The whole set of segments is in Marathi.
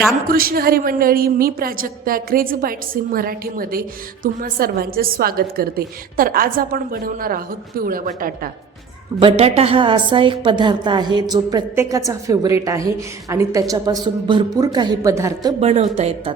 रामकृष्ण हरी मंडळी, मी प्राजक्ता क्रेझी बाईट्स इन मराठीमध्ये तुम्हा सर्वांचे स्वागत करते. तर आज आपण बनवणार आहोत पिवळा बटाटा. बटाटा हा असा एक पदार्थ आहे जो प्रत्येकाचा फेवरेट आहे आणि त्याच्यापासून भरपूर काही पदार्थ बनवता येतात.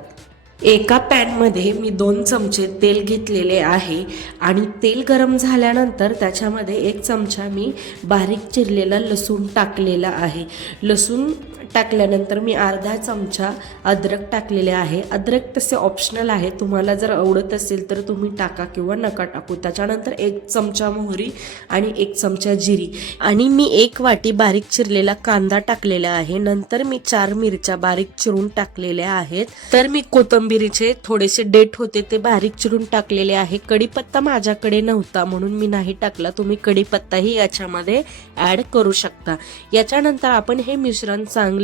एका पॅनमध्ये मी 2 चमचे तेल घेतलेले आहे आणि तेल गरम झाल्यानंतर त्याच्यामध्ये 1 चमचा मी बारीक चिरलेला लसूण टाकलेला आहे. लसूण टाकल्यानंतर मी अर्धा चमचा अद्रक टाकलेले आहे. अद्रक तसे ऑप्शनल आहे, तुम्हाला जर आवडत असेल तर तुम्ही टाका किंवा नका टाकू. त्याच्यानंतर 1 चमचा मोहरी आणि 1 चमचा जिरी आणि मी 1 वाटी बारीक चिरलेला कांदा टाकलेला आहे. नंतर मी 4 मिरच्या बारीक चिरून टाकलेल्या आहेत. तर मी कोथिंबीरीचे थोडेसे डेट होते ते बारीक चिरून टाकलेले आहे. कढीपत्ता माझ्याकडे नव्हता म्हणून मी नाही टाकला, तुम्ही कढीपत्ताही याच्यामध्ये ऍड करू शकता. याच्यानंतर आपण हे मिश्रण चांगले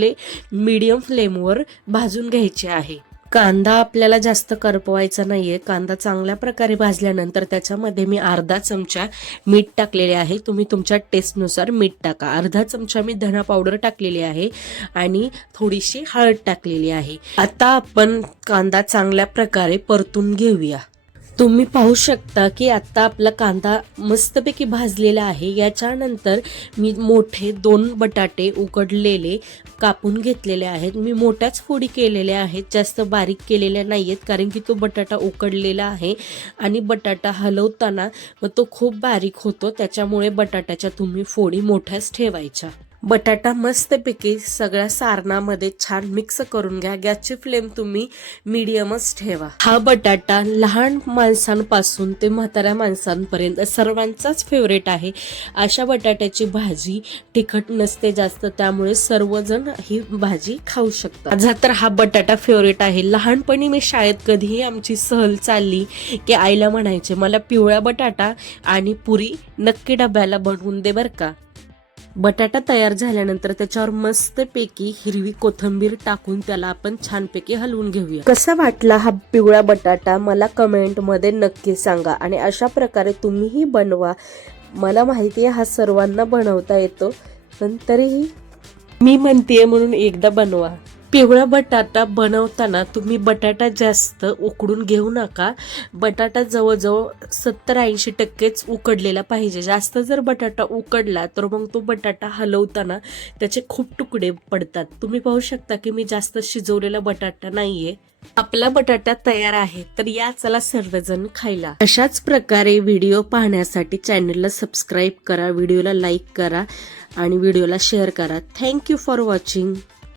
मीडियम फ्लेमवर भाजून घ्यायचे आहे. कांदा आपल्याला जास्त करपवायचा नाहीये. कांदा चांगल्या प्रकारे भाजल्यानंतर त्याच्यामध्ये मी अर्धा चमचा मीठ टाकलेले आहे. तुम्ही तुमच्या टेस्टनुसार मीठ टाका. अर्धा चमचा मी धना पावडर टाकलेली आहे आणि थोडीशी हळद टाकलेली आहे. आता आपण कांदा चांगल्या प्रकारे परतून घेऊया. तुम्ही पाहू शकता की आता आपला कांदा मस्तपैकी भाजलेला आहे. याच्यानंतर मी मोठे 2 बटाटे उकडलेले कापून घेतलेले आहेत. मी मोठ्याच फोडी केलेल्या आहेत, जास्त बारीक केलेल्या नाहीयेत, कारण की तो बटाटा उकडलेला आहे आणि बटाटा हलवताना तो खूप बारीक होतो. त्याच्यामुळे बटाट्याच्या तुम्ही फोडी मोठ्याच ठेवायच्या. बटाटा मस्तपैकी सगळ्या सारणामध्ये छान मिक्स करून घ्या. गॅसची फ्लेम तुम्ही मीडियमच ठेवा. हा बटाटा लहान माणसांपासून ते म्हाताऱ्या माणसांपर्यंत सर्वांचाच फेवरेट आहे. अशा बटाट्याची भाजी तिखट नसते जास्त, त्यामुळे सर्वजण ही भाजी खाऊ शकतात. माझा तर हा बटाटा फेवरेट आहे. लहानपणी मी शाळेत कधीही आमची सहल चालली की आईला म्हणायचे, मला पिवळा बटाटा आणि पुरी नक्की डब्याला बनवून दे बरं का. बटाटा तयार झाल्यानंतर त्याच्यावर मस्तपैकी हिरवी कोथिंबीर टाकून त्याला आपण छानपैकी हलवून घेऊया. कसा वाटला हा पिवळा बटाटा मला कमेंटमध्ये नक्की सांगा आणि अशा प्रकारे तुम्हीही बनवा. मला माहिती आहे हा सर्वांना बनवता येतो, पण तरीही मी म्हणतेय म्हणून एकदा बनवा. पिवळा बटाटा बनवताना तुम्ही बटाटा जास्त उकडून घेऊ नका. बटाटा जवळजवळ 70-80% उकडलेला पाहिजे. जास्त जर बटाटा उकडला तर मग तो बटाटा हलवताना त्याचे खूप तुकडे पडतात. तुम्ही पाहू शकता की मी जास्त शिजवलेला बटाटा नाहीये. आपला बटाटा तयार आहे, तर या चला सर्वजण खायला. अशाच प्रकारे व्हिडिओ पाहण्यासाठी चॅनलला सबस्क्राईब करा, व्हिडिओला लाईक करा आणि व्हिडिओला शेअर करा. Thank you for watching.